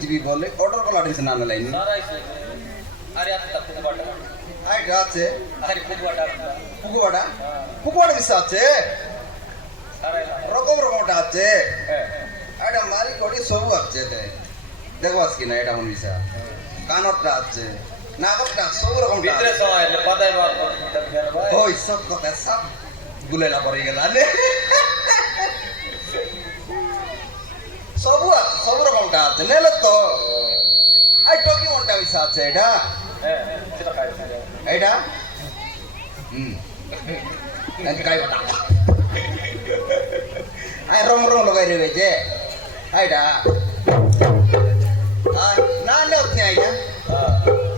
দিবি বলে অর্ডার করা দিছে না লাইন আরে আচ্ছা পুকুবাটা আইটা আছে আরে পুকুবাটা পুকুবাটা পুকুবাটা দিছে আছে রকম রকমটা আছে এটা মারি কোটি সবু আছে দেখো আজকে না এটা মনিসা কানরটা আছে নাগরটা সব রকমটা ভিতরে সবাই পাতায় ওই সব কথা সব গুলেলা পড়ে গেল আলে সবু আছে সব রকমটা আছে নেলে তো আই টকি মনটা মিশা আছে এটা এটা কাই বটা আই রং রং লগাই রে যে আইডা না নেওত নি আইডা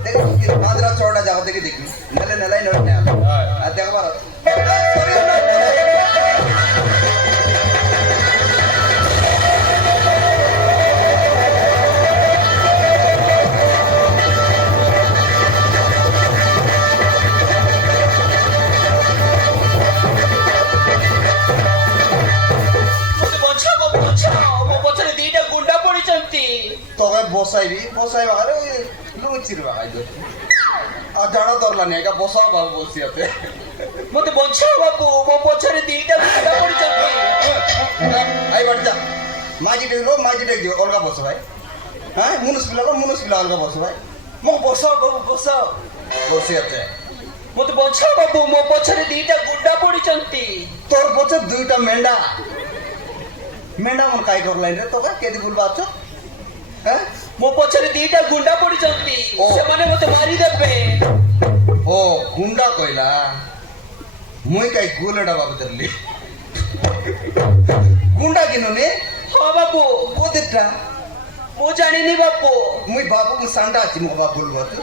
দেখো কি মাদ্রা চড়া যাও দেখি দেখি নেলে নেলাই নয় না আর দেখবার তোকে বসাইবি বসাইবা আরে ওই লুচির বাগাইদো আর জানা দরলা নেই একা বসা বাবু বলছি আছে মতে বলছো বাবু ମୋ ପଛରେ ଦିଟା ଗୁଣ୍ଡା ପଡ଼ିଛନ୍ତି আই বাড়ি যা মাঝি ডেকলো মাঝি ডেক দিও অলগা বসো ভাই হ্যাঁ মুনুষ পিলা অলগা বসো ভাই মো বসাও বাবু বসাও বসে আছে মতে বলছো বাবু ମୋ ପଛରେ ଦିଟା ଗୁଣ୍ଡା ପଡ଼ିଛନ୍ତି তোর পছে দুইটা মেন্ডা মেন্ডা মন কাই করলাইন রে তোকে কেদি বলবা আছো হ্যাঁ ମୋ ପଛରେ ଦିଟା ଗୁଣ୍ଡା ପଡ଼ିଛନ୍ତି ସେମାନେ ମତେ ମାରିଦେବେ ও গুন্ডা কইলা মুই কাই গুলেডা বাবু ধরলি গুন্ডা কিনুনি ହଁ ବାବୁ কোদেটা ମୁଁ ଜାଣିନି ବାବୁ মুই বাবু মু সান্ডা আছি মো বাবু বলবো তুই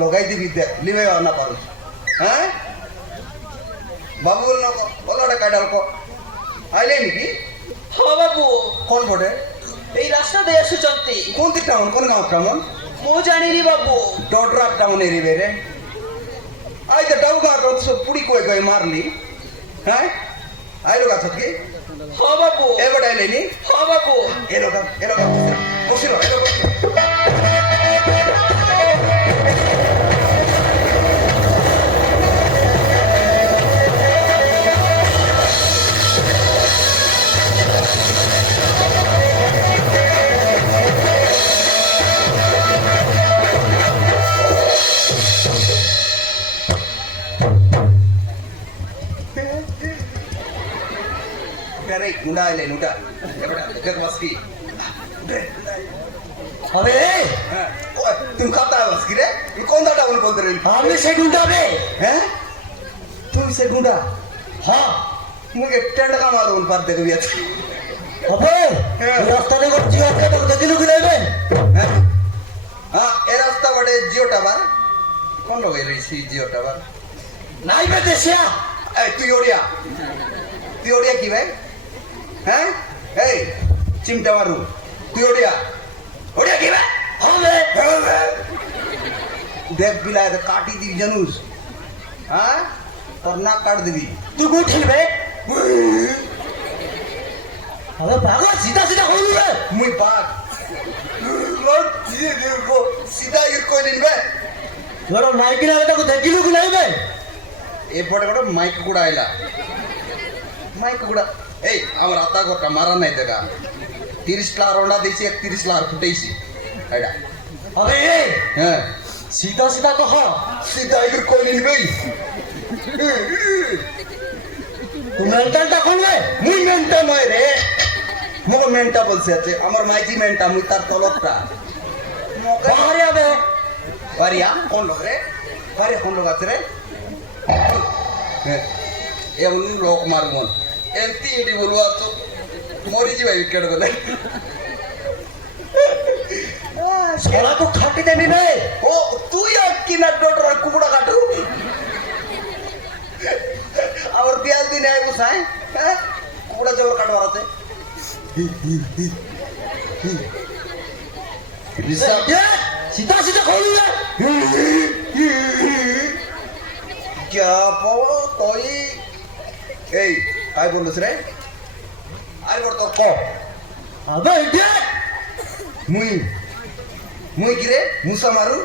লগাই দিবি দেখ লিবে না পারু হ্যাঁ বাবু বল না বলটা কাটাল কো আইলে নাকি ହଁ ବାବୁ কোন পড়ে ଏଇ ରାସ୍ତା ଦେଇ ଆସୁଛନ୍ତି কোন টাউন কোন গাঁও টাউন ମୁଁ ଜାଣିନି ବାବୁ ডডরা টাউন এরিবে রে আই তো টাউ গাঁ তো সব পুড়ি কই কই মারলি হ্যাঁ আইলো গাছ কি ହଁ ବାବୁ এবার আইলে নি ହଁ ବାବୁ এলো বসিল এলো रे गुंडा आइले नुटा एबड़ा देख मस्की अबे तुम खाता है मस्की रे ये कौन सा टाउन बोलते रे हमने से ढूंढा बे हैं तुम से ढूंढा हाँ मुझे टेंड का मालूम पर देखो ये अबे रास्ता ने को जियो के तो देखिलु कि नहीं बे हां ए रास्ता बड़े जियो टावर कौन लोग रे सी जियो टावर नहीं बे देसिया ए तू ओडिया की भाई हैं ए चिमटा मारू तू ओडिया की भाई हाँ बे देख बिलाए तो काटी दी जनुस हाँ और ना काट दी तू गुठी बे अबे भागो सीधा सीधा खोल बे मुई बाग लोग ये देखो सीधा ये कोई नहीं बे जोरो माइक ना तो देखिलु कि नहीं बे ए बड़े माइक गुड़ा आइला माइक गुड़ा ए আমার আতা গোটা মারা নাই দেখা 30 লাখ রোনা দিছি 31 লাখ ফুটাইছি এডা अबे হ্যাঁ सीधा सीधा कहो सीधा इधर कोई नहीं भाई तू मेंटल टा खोल बे মুই মেন্টা নয় রে মো মেন্টা বলছে আছে আমার মাইকি মেন্টা মুই তার তলবটা बाहर आ बे বাড়িয়া কোন লোক রে বাড়িয়া কোন লোক আছে রে এমন লোক মারমন এমতি এটি বলবো তো মরি যাবে উইকেট বলে सोला को खाटी देनी नहीं ও তুই আর কি না ডোটরা কুকুড়া কাটু আর পিয়াজ দিন আই বসাই হ্যাঁ কুকুড়া জবর কাটবার আছে सीधा सीधा खोल बे क्या পাবো তুই এই আই বলছিস রে আই বল তো ক अबे इडियट মুই মুই কিরে মুসা মারু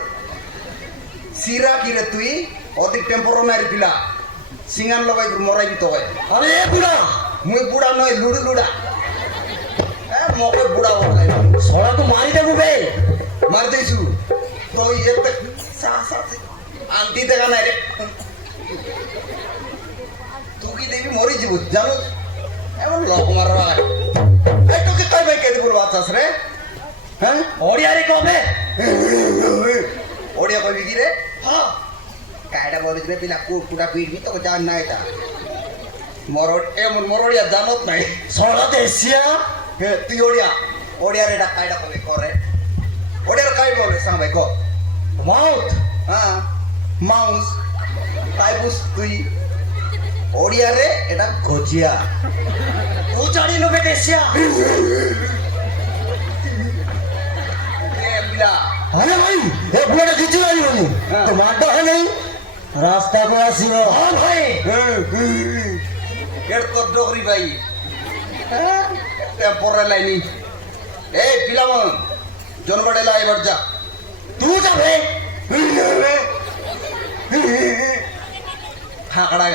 সিরা কিরে তুই অতি টেম্পোর মারি পিলা সিঙ্গান লগাই মরাইবি তো আরে এ বুড়া মুই বুড়া নয় লুড়ু লুড়া মকে বুড়া বলাই সরা তো মারি দেবো বে মার দিয়েছু তো এতে আন্টি দেখা নাই রে তুই কি দেখবি মরি যাব জানো এমন লোক মারবা এই তোকে কই ভাই কেদি বলবা আছাস রে হ্যাঁ ওড়িয়ারে কবে ওড়িয়া কইবি কি রে হ্যাঁ কায়ডা বলিস রে পিলা কুকুড়া পিটবি তো জান নাই তা মরড এমন মরড়িয়া জানত নাই সরা দেশিয়া তুই ওড়িয়া ওড়িয়া রে কায়ডা কবে করে ওড়িয়ার কাই বলে সামনে কো মাউথ হ্যাঁ মাউস তাই বুঝ তুই ওড়িয়া রে এটা গজিয়া ও জানি নবে দেশিয়া এ পিলা আরে ভাই এ বুড়াটা কিছু নাই বলি হ্যাঁ। তো মারটা হয় নাই রাস্তা কো আসিব হ্যাঁ ভাই এর তো ডগরি ভাই পরে লাইনি এই পিলা মন জনবাড়ে লাই এবার যা তুই যাবে ফাঁকড়া